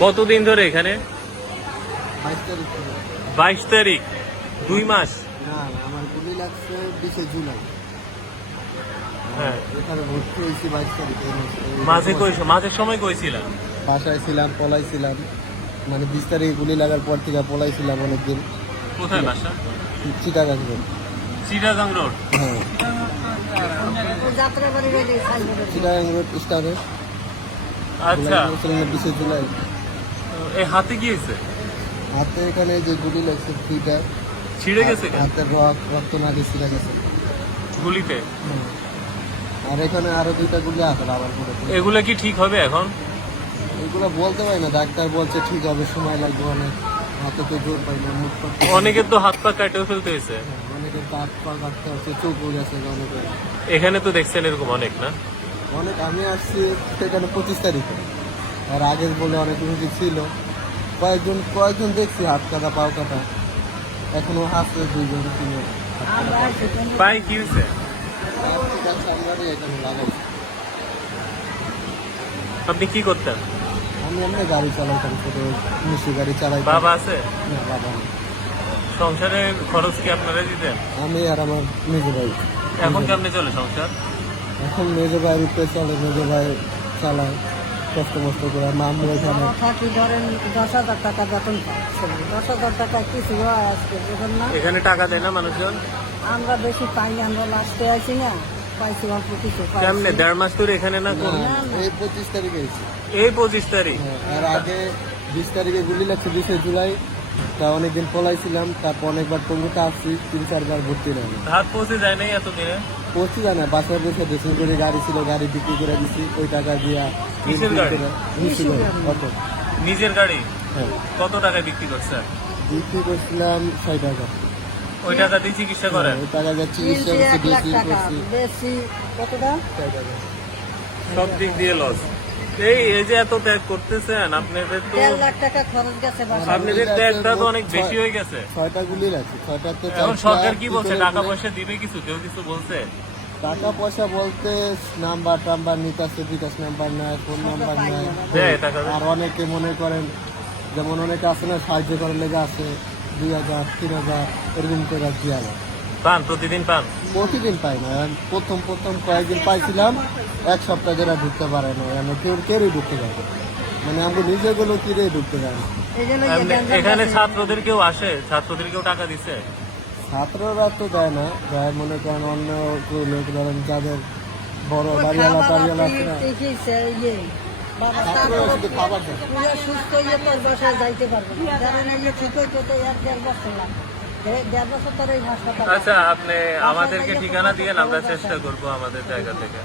কতদিন ধরে এখানে? বাইশ তারিখ বাইশ তারিখ। দুই মাস? না না আমার গুলি লাগছে বিশে জুলাই। হ্যাঁ। এখানে ভর্তি হয়েছি বাইশ তারিখে। এই মাসে। মাঝে মাসে কই মাঝের সময় কইছিলাম বাসায় ছিলাম। পলাইছিলাম মানে বিশ তারিখে গুলি লাগার পর থেকে পলাইছিলাম অনেকদিন। কোথায় বাসা? চিটাগাং রোড। চিটাগাং রোড? হ্যাঁ। যাত্রাবাড়ি রোডে সাইডে চিটাগাং রোড স্টারে আচ্ছা। বিশে জুলাই। এই হাতে কি হয়েছে? হাতে এখানে যে গুলি লাগছে দুইটা। ছিঁড়ে গেছে? হাতের রক্ত নাড়ি ছিঁড়ে গেছে। গুলিতে? আর এখানে আরও দুইটা গুলি আছে আবার করে এগুলা কি ঠিক হবে এখন? এগুলো বলতে পারি না ডাক্তার বলছে ঠিক হবে সময় লাগবে অনেক। হাতে তো জোর পাই না মুখ অনেকের তো হাত পা কাটেও ফেলতে হয়েছে। অনেকের দাঁত পা কাটতে হচ্ছে চোখ গেছে অনেকের। এখানে তো দেখছেন এরকম অনেক না? অনেক আমি আসছি সেখানে পঁচিশ তারিখে। আর আগে বলে অনেক রুগী ছিল। কয়েকজন কয়েকজন দেখছি হাত কাটা পাও কাটা। এখনও হাসছে দুইজন তিনজন পায়ে কি হয়েছে? আপনি কি করতেন? আমি এমনি গাড়ি চালাইতাম ছোট মিষ্টি গাড়ি চালাইতাম। বাবা আছে? না বাবা নেই। সংসারের খরচ কি আপনারা দিতেন? আমি আর আমার মেজো ভাই। এখন কেমনে চলে সংসার? এখন মেজো ভাই রূপে চলে মেজো ভাই চালায়। কষ্ট মষ্ট করে মামু এখানে। থাকি ধরেন দশ হাজার টাকা বেতন দশ হাজার টাকা কিছু হয় আজকে? বুঝলেন না? এখানে টাকা দেয় না মানুষজন? আমরা বেশি পাই আমরা লাস্টে আছি না। পাইছি অল্প কিছু কেমনে দেড় মাস ধরে এখানে না না, এই পঁচিশ তারিখে এই পঁচিশ তারিখ? হ্যাঁ, আর আগে বিশ তারিখে গুলি লাগছে বিশে জুলাই। তা অনেকদিন পলাইছিলাম তারপর অনেকবার টঙ্গুতে আসছি তিন চারবার ভর্তি নেয় হাত পৌঁছে যায় নাই এতদিনে? পড়ছি জানা বাসায় বসে ড্রেসিং করে গাড়ি ছিল গাড়ি বিক্রি করে দিছি ওই টাকা দিয়া কত নিজের গাড়ি? হ্যাঁ। কত টাকায় বিক্রি করছেন বিক্রি করছিলাম ছয় টাকা। ওই টাকা দিয়ে চিকিৎসা করেন? ওই টাকা যা চিকিৎসা করছি এক লাখ ড্রেসিং টাকা করছি। বেশি কতটা? ছয় টাকা। সব দিক দিয়ে লস এই এই যে এত ত্যাগ করতেছেন আপনাদের তো দেড় লাখ টাকা খরচ গেছে বাসা আপনাদের ত্যাগটা তো অনেক বেশি হয়ে গেছে। ছয়টা গুলি লাগছে ছয়টা এখন চারটা সরকার কি বলছে? ভিতরে টাকা গুলি- পয়সা দিবে কিছু? কেউ কিছু বলছে? টাকা পয়সা বলতে নাম্বার টাম্বার নিতেছে বিকাশ নাম্বার নেয় ফোন নাম্বার নেয়। দেয় টাকা আর অনেকে মনে করেন যেমন অনেকে আছে না সাহায্য করার লেগে আছে দুই হাজার তিন হাজার এরকম করে দিয়ে আলো পান প্রতিদিন পান? প্রতিদিন পাই না। প্রথম প্রথম কয়েকদিন পাইছিলাম এক সপ্তাহ ধরে ঢুকতে পারে না মানে কেউ কেউই ঢুকতে পারে না। মানে আমরা নিজেগুলো কিনে ঢুকতে পারে এখানে ছাত্রদের কেউ আসে? ছাত্রদের কেউ টাকা দিছে? ছাত্ররা তো দেয় না। দেয় মনে করেন অন্য কেউ লোক ধরেন যাদের বড় বাড়িওয়ালা টাড়িওয়ালা আছে না। ছাত্ররা খাবার সুস্থ হয়ে তোর বাসায় যাইতে পারবে কারণ এই ঠিক হইতে এক দেড় বছর লাগে আচ্ছা আপনি আমাদেরকে ঠিকানা দিয়ে আমরা চেষ্টা করব আমাদের জায়গা থেকে।